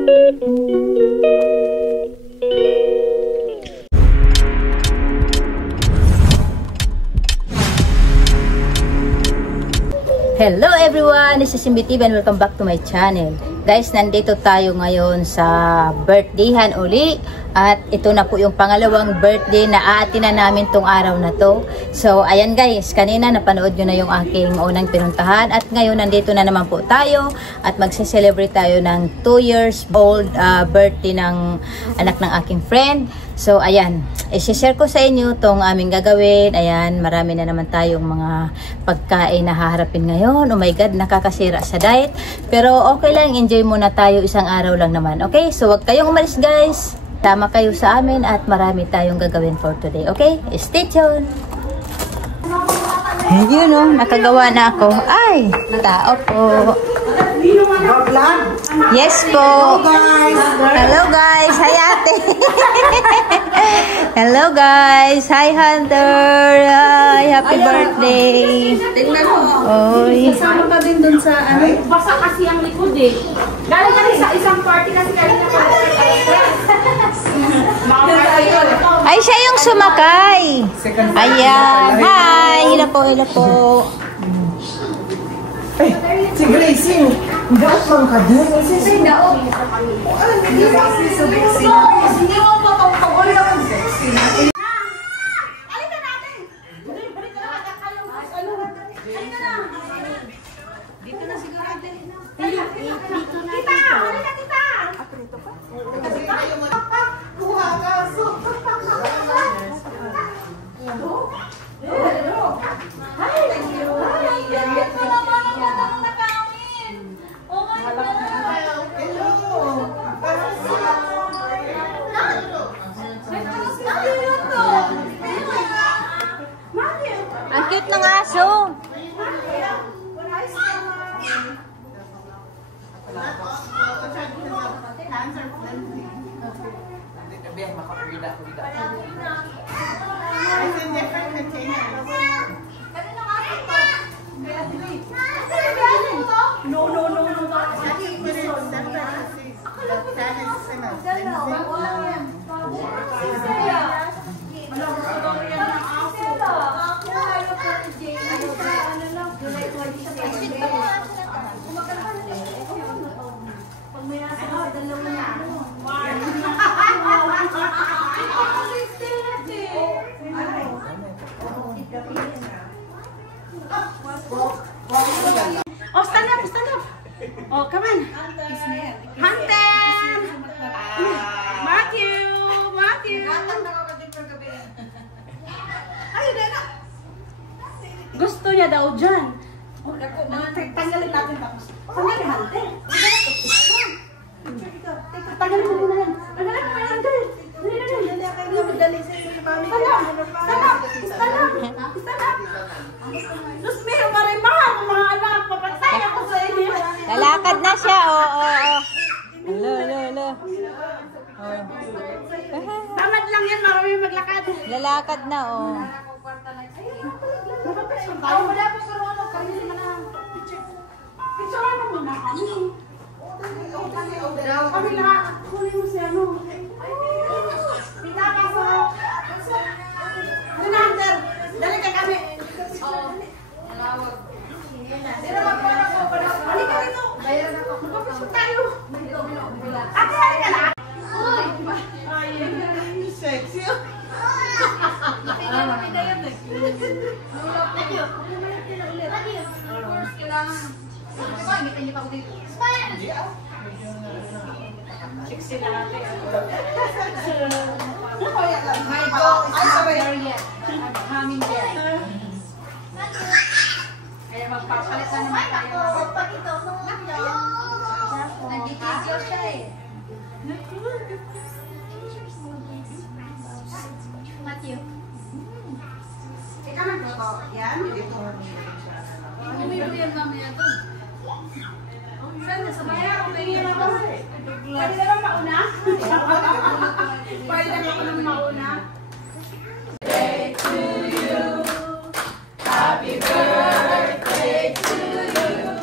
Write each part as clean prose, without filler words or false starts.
Hello everyone, this is Simbi TV and welcome back to my channel. Guys, nandito tayo ngayon sa birthdayhan uli. At ito na po yung pangalawang birthday na aatinan namin tong araw na to. So, ayan guys, kanina napanood nyo na yung aking unang pinuntahan. At ngayon, nandito na naman po tayo. At magse-celebrate tayo ng 2 years old birthday ng anak ng aking friend. So, ayan, i-share ko sa inyo tong aming gagawin. Ayan, marami na naman tayong mga pagkain na haharapin ngayon. Oh my God, nakakasira sa diet. Pero okay lang, enjoy muna tayo, isang araw lang naman. Okay, so wag kayong umalis guys. Tama kayo sa amin at marami tayong gagawin for today. Okay, stay tuned. Yun o, nakagawa na ako. Ay, tao po. Yes po. Hello guys. Hi ate. Hello guys. Hi Hunter. Hi, happy birthday. Tingnan mo. Oy. Kasama ka din dun sa ano. Basa kasi ang likod eh. Galing ka sa isang party kasi kanina pa. Ay, siya yung sumakay. Ayan. Hi. Hello po, hello po. Eh, si Gracie, dapat mang ka din. Say daog. Hindi mo pa pagpagol naman. Halika natin. Balik ka na. Halika na. Dito na sigurado. Tita, halika tita. Aprito ka? Kuha ka. Ang cute ng aso. It's in different containers. No. I think put it separate. That is in a Oh, stand up. Oh, come on. Hunter. Matthew. Gusto niya daw dyan. Oh, tanggalin natin tapos. Tanggalin, Hunter. Tanggalin mo muna yan. Tanggalin mo yan, Hunter. Stand up. Diyos miro, marimahal ang mga anak. Papatay ako sa inyo. Lalakad na siya. Oo. Hello. Tamad lang yan, marami maglakad. Lalakad na, oh. Wala pa sa rono, kanina na. Picture mo muna kami. Kami lahat. Kunin mo si ano. Pita ka sa... Hunter, dali ka kami. Halika rito. Magpapasok tayo. Ate, halika na. sexy. Kaya magpapalit na naman tayo. Nag-video siya eh. Matthew. Ikaw nagluto. Yan. Umiro yan mamaya to. Saan na? Sabaya ako kayo na ako. Pwede na ba mauna? Pwede na ako nang mauna? Birthday to you. Happy birthday to you.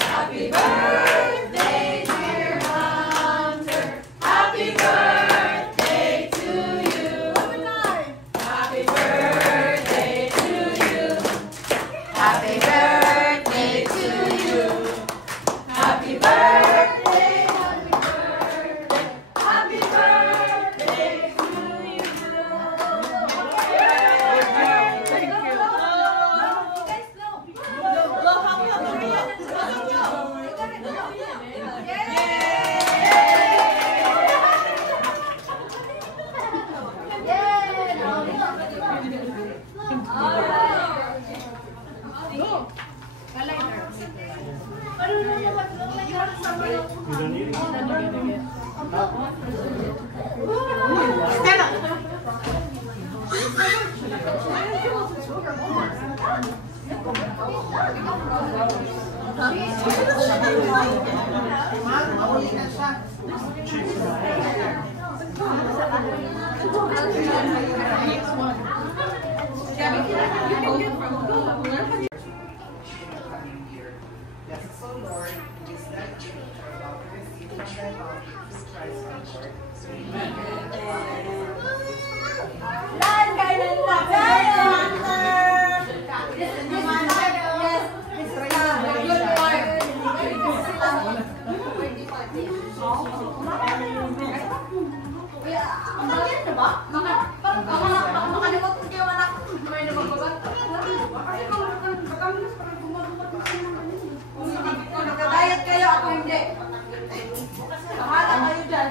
Happy birthday, dear Hunter. So Lord, in this night, our Lord, receive from thy mouth Jesus Christ our Lord. Nagkadayat kayo, ako hindi. Bahala kayo dyan.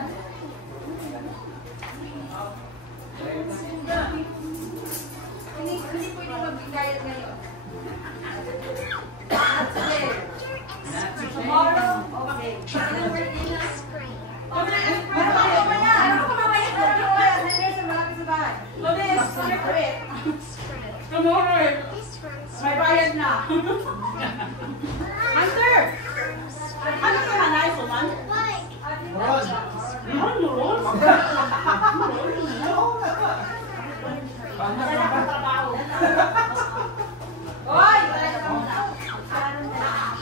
Hindi pwede mag-diet ngayon. Sige. Tomorrow, okay. Tomorrow, may bayad na. Hunter! Ano ka manay, Suman? Hoy!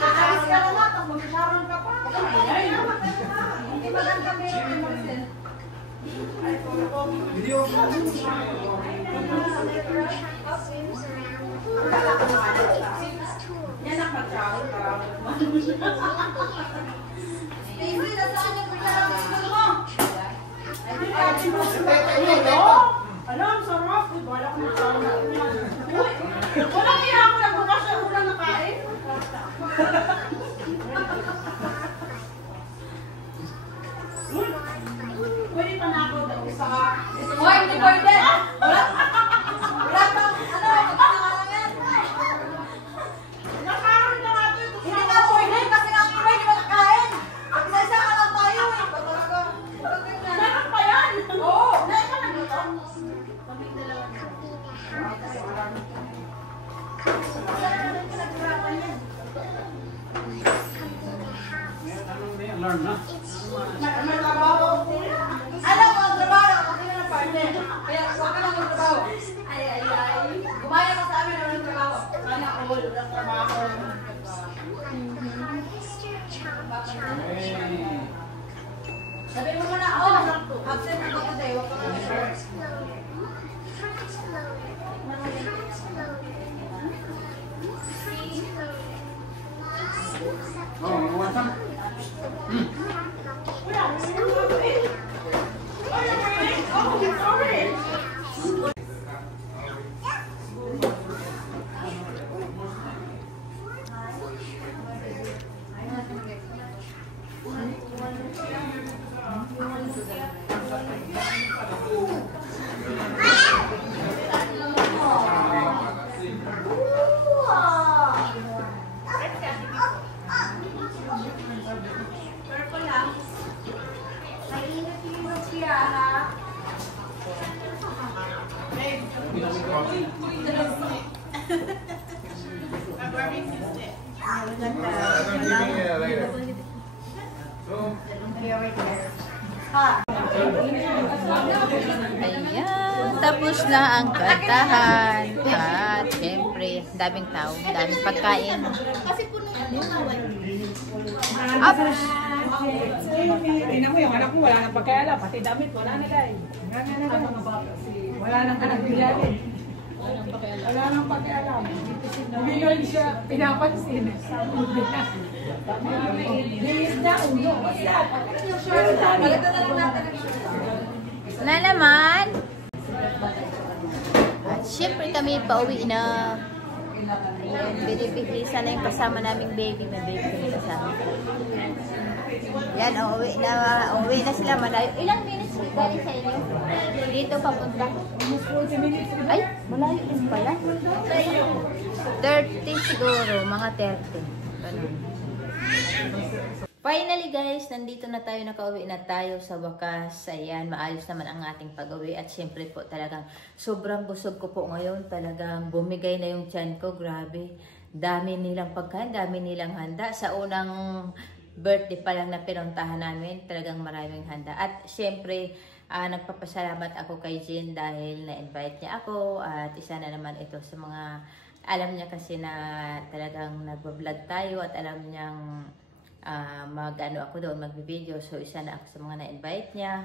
Nakalis ka na lang, mag-sharon ka pa. Hindi ba lang kami, Marcel? Yan ang mag-sharon ka. Stacey, nasaan yung pagkakas mo? Alam, sarap. Wala ko mag-sharon. Wala kaya ako nagbukas siya unang nakain? Pwede pa na ako sa... Hoy, hindi pwede! Wala pang... Ano? Lang yan? Nakaroon na nga ito. Hindi na pwede kasi nga pwede makakain. Isa-isa ka lang tayo eh. Meron pa yan? Oo. Meron pa lang ito? Kaming dalawa na. Learn na. Alam mo, ang trabaho, kasi na ng partner. Kaya, huwag ka lang magtrabaho. Ay. Gumaya ka sa amin na walang trabaho. Sana all, walang trabaho. Sabi mo muna, absent ako today, huwag ka lang mag-share. Ayan, tapos na ang kantahan. At syempre, daming tao, daming pagkain. Up! Tingnan mo yung anak mo, wala nang pagkailan, pati damit, wala na dahil. Wala nang pinagbilagin. Wala nang pagkailan. Hindi yun siya pinapansin. Liis na ulo. Na naman. At syempre kami pauwi na. Binibigisa na yung kasama naming baby. May baby kami kasama. Yan, uuwi na sila malayo. Ilang minutes galing sa inyo? Dito papunta. Ay, malayo din pala. 30 siguro, mga 30. Ganun. Finally guys, nandito na tayo, nakauwi na tayo sa wakas. Ayan, maayos naman ang ating pag-uwi. At syempre po talagang sobrang busog ko po ngayon. Talagang bumigay na yung tiyan ko, grabe. Dami nilang pagkain, dami nilang handa. Sa unang birthday pa lang na pinuntahan namin, talagang maraming handa. At syempre, nagpapasalamat ako kay Jean dahil na-invite niya ako. At isa na naman ito sa mga, alam niya kasi na talagang nagbablog tayo at alam niyang mag-ano ako doon, mag-video. So, isa na ako sa mga na-invite niya.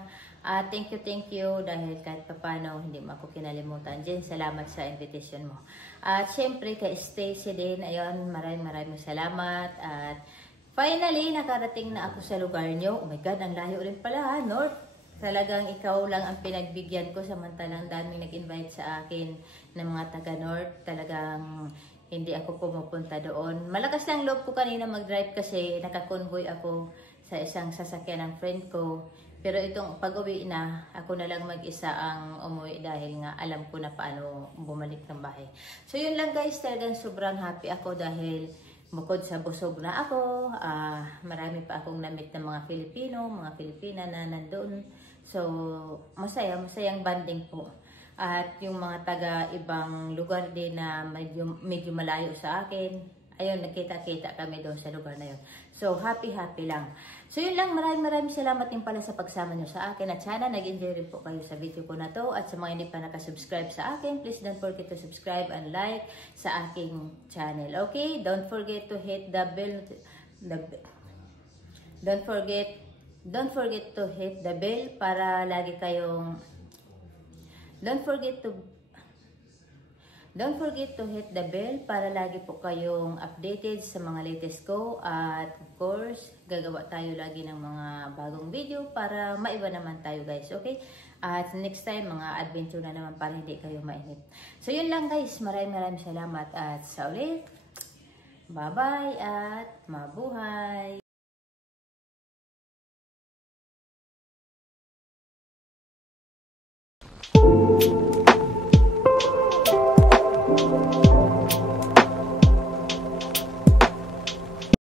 Thank you dahil kahit papano hindi mo ako kinalimutan. Jen, salamat sa invitation mo. At syempre kay Stacy din, ayun, maraming salamat. At finally, nakarating na ako sa lugar nyo. Oh my God, ang layo rin pala ha, North. Talagang ikaw lang ang pinagbigyan ko, samantalang daming nag-invite sa akin ng mga taga-North. Talagang hindi ako pumupunta doon. Malakas lang loob ko kanina mag-drive kasi nakakonvoy ako sa isang sasakyan ng friend ko. Pero itong pag-uwi na, ako na lang mag-isa ang umuwi dahil nga alam ko na paano bumalik ng bahay. So yun lang guys, talagang sobrang happy ako dahil bukod sa busog na ako, marami pa akong na-meet ng mga Filipino, mga Pilipina na nandoon. So masayang banding po. At yung mga taga-ibang lugar din na medyo malayo sa akin, ayun, nagkita-kita kami doon sa lugar na yun. So, happy lang. So, yun lang, maraming salamat din pala sa pagsama nyo sa akin. At sana nag-enjoy rin po kayo sa video ko na to. At sa mga hindi pa nakasubscribe sa akin, please don't forget to subscribe and like sa aking channel. Okay? Don't forget to hit the bell. Don't forget to hit the bell para lagi kayong Don't forget to hit the bell para lagi po kayong updated sa mga latest ko. At of course, gagawa tayo lagi ng mga bagong video para maiba naman tayo guys, okay? At next time, mga adventure na naman para hindi kayo mainip. So yun lang guys, maraming salamat at sa ulit. Bye-bye at mabuhay!